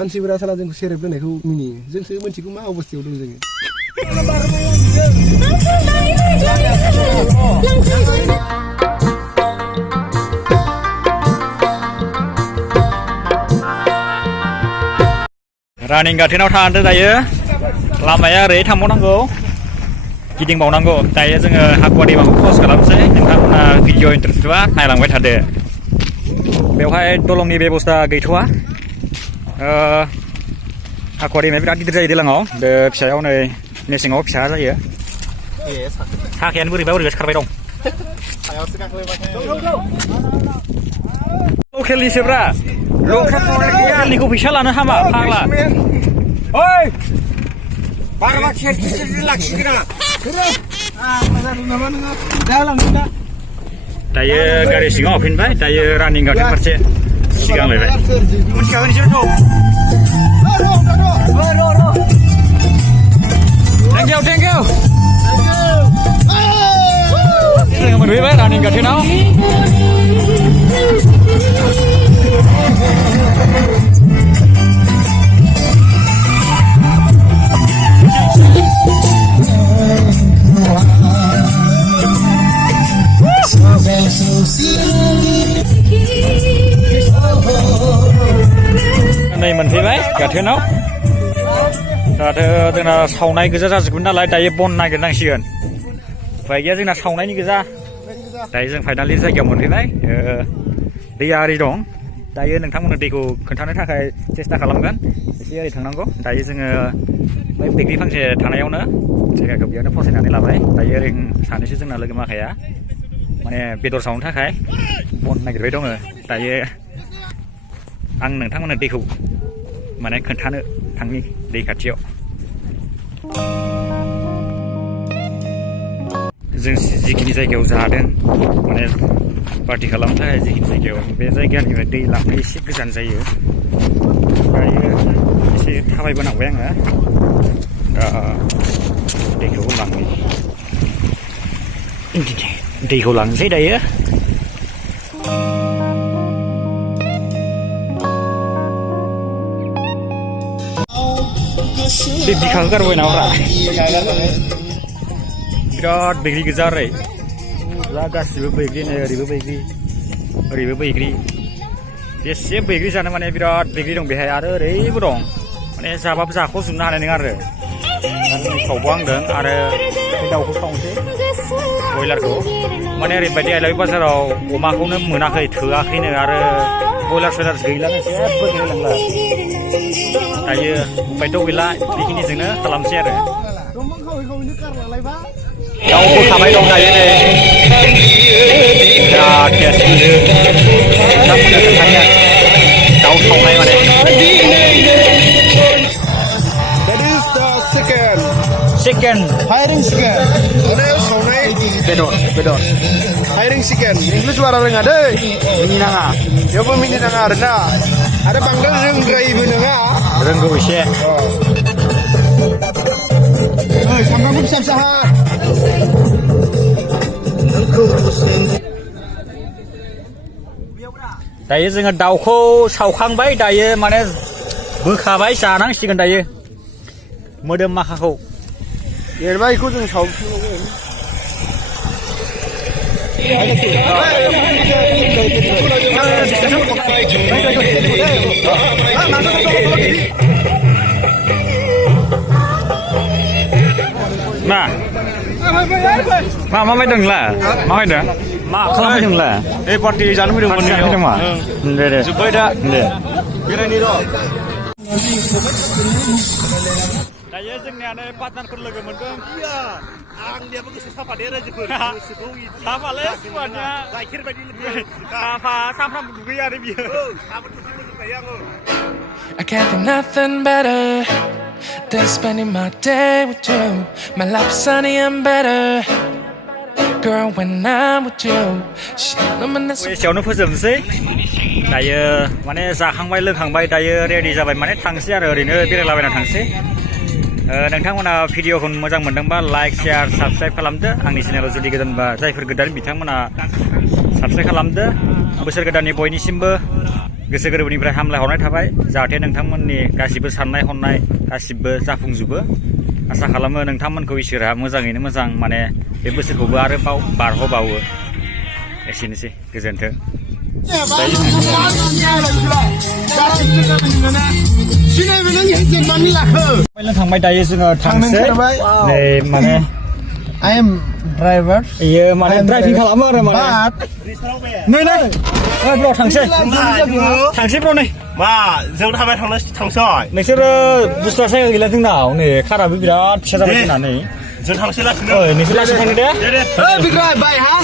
मानसिफोरा साला जोंखौ सेरेब लोंनायखौ मिनियो जोंसो मोनथिगौ मा अबस्थायाव दं जोङो रानिं गाथोनाव थांदों दायो लामाया ओरै थांबावनांगौ गिदिंबावनांगौ दायो जोङो हाकुवा दैमाखौ क्रस खालामसै नोंथांमोना भिडिअ इन्टारेस्टबा नायलांबाय थादो बेवहाय दलंनि बेबस्था गैथ'वा हाकुवा दैमाया बिराद गिदिर जायो दैलाङाव बे फिसायाव नै मेसेङाव फिसा जायो साखायानो बोरैबा बोरैबा खारबाय दं लकेलनिसोब्रा लकेलनिखौ फैसा लानो हामा फाग्ला ओइ बारबा केजि लाखिगोन दायो गारि सिङाव हाबफिनबाय दायो रानिं गाथोन फारसे सिगांलायबाय मोनथिखागोन इसोरखौ थेंक इउ जोङो मोनफैबाय रानिं गाथोनाव नै मोनफैबाय गाथोनाव दाथ' जोंना सावनाय गोजा जाजोबगोन नालाय दायो बन नागिरनांसिगोन उफाय गैया जोंना सावनायनि गोजा दायो जों फाइनालि जायगायाव मोनफैबाय दैया ओरै दं दायो नोंथांमोननो दैखौ खोन्थानो थाखाय सेस्था खालामगोन एसे ओरै थांनांगौ दायो जोङो बै बैग्रि फांसे थानायावनो जायगाखौ बेयावनो फसायनानै लाबाय दायो ओरै सानैसो जोंना लोगो माखाया माने बेदर सावनो थाखाय बन नागिरबाय दङ दायो आं नोंथांमोननो दैखौ माने खोन्थानो थांनि दै खाथियाव जों जिखिनि जायगायाव जादों माने पार्टि खालामनो थाखाय जिखिनि जायगायाव बे जायगानिफ्राय दै लांनो एसे गोजान जायो दायो एसे थाबायबोनांबाय आङो दैखौ लांनोसै दायो बे बिखाखौ गारबाय नामा बिराद बैग्रि गोजा ओरै जा गासिबो बैग्रि नै ओरैबो बैग्रि ओरैबो बैग्रि बेसे बैग्रि जानो माने बिराद बैग्रि दं बेहाय आरो ओरैबो दं माने जाबाबो जाख'जोबनो हानाय नङा आरो सावबो आंदों आरो बे दाउखौ सावनोसै बयलारखौ माने ओरैबायदि आइलाबि बाजाराव अमाखौनो मोनाखै थोआखैनो आरो बयलार सयलार गैलानो जेबो गैलांला दायो उपायथ' गैला बेखिनिजोंनो खालामसै आरो दाउबो खाबाय दं दायो नै बिराद टेस्ट नोंथांमोननो खोन्थायो दाउ सावनाय माने चिकेन फायरिं चिकेन सावनाय बेदर फायरिं चिकेन इंलिस बारा रोङा दै मिनिनाङा बेयावबो मिनिनाङा आरोना आरो बांद्राय रोंद्रायबो नङा रोंगौ एसे सामब्रामखौ फिसा फिसा हा दायो जोङो दाउखौ सावखांबाय दायो माने बोखाबाय जानांसिगोन दायो मोदोम माखाखौ एरबायखौ जों सावफिनगोन मा बायदों नोंलाय मा बायदों मा खालामफैदों नोंलाय बे पार्टि जानो फैदोंमोन दे जोब्बाय दा दे बेरायनि र' दायो जोंनिया नै पार्टनारफोर लोगो मोनदों आंनियाबो गोसो साफा दे रायजोफोर गोसोखौ साफालै सुवानिया गाइखेर बायदि साफा सानफ्रामबो दुगैयो आरो बियो I can't think nothing better than spending my day with you. My life's sunny and better, girl, when I'm with you. एसेयावनो फोजोबनोसै दायो माने जाखांबाय लोंखांबाय दायो रेडि जाबाय माने थांसै आरो ओरैनो बेरायलाबायना थांसै नोंथांमोना भिडिअखौ मोजां मोनदोंबा लाइक शेयार साबस्क्राइब खालामदो आंनि चेनेलाव जुदि गोदानबा जायफोर गोदान बिथांमोना साबस्क्राइब खालामदो बोसोर गोदाननि बयनिसिमबो गोसो गोरबोनिफ्राय हामलायहरनाय थाबाय जाहाथे नोंथांमोननि गासिबो साननाय हनाय गासिबो जाफुंजोबो आसा खालामो नोंथांमोनखौ इसोरा मोजाङैनो मोजां माने बे बोसोरखौबो आरोबाव बारहोबावो एसेनोसै गोजोन्थों थांबाय दायो जोङो थांसै नै माने I am driver. इयो माने ड्राइभिं खालामो आरो माने नै नै ब्र थांसै ब्र नै मा जों थाबाय थांसै नोंसोरो बुस्थुआ साइकेल गैला जोंनाव नै काराबो बिराद फिसा जाबाय जोंना नै जों थांसै लासैनो नोंसोर लासै थांदो दे बिग्राय बाय हा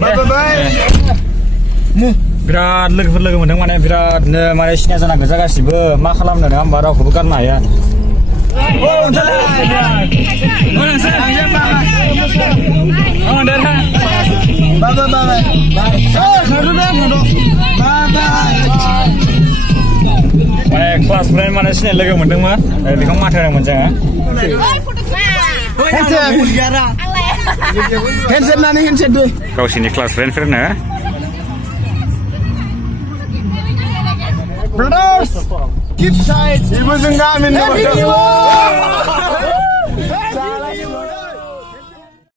बाय बाय बिराद लोगोफोर लोगो मोनदों माने बिरादनो माने सिना जाना गोजा गासिबो मा खालामनो नङा होमबा रावखौबो गारनो हाया माने क्लास फ्रेन्ड माने सिनाय लोगो मोनदोंमोन बेखौ माथो होदोंमोन जोङो गावसिनि class फ्रेन्डफोरनो Brothers, keep side. Ibu Zenggamin.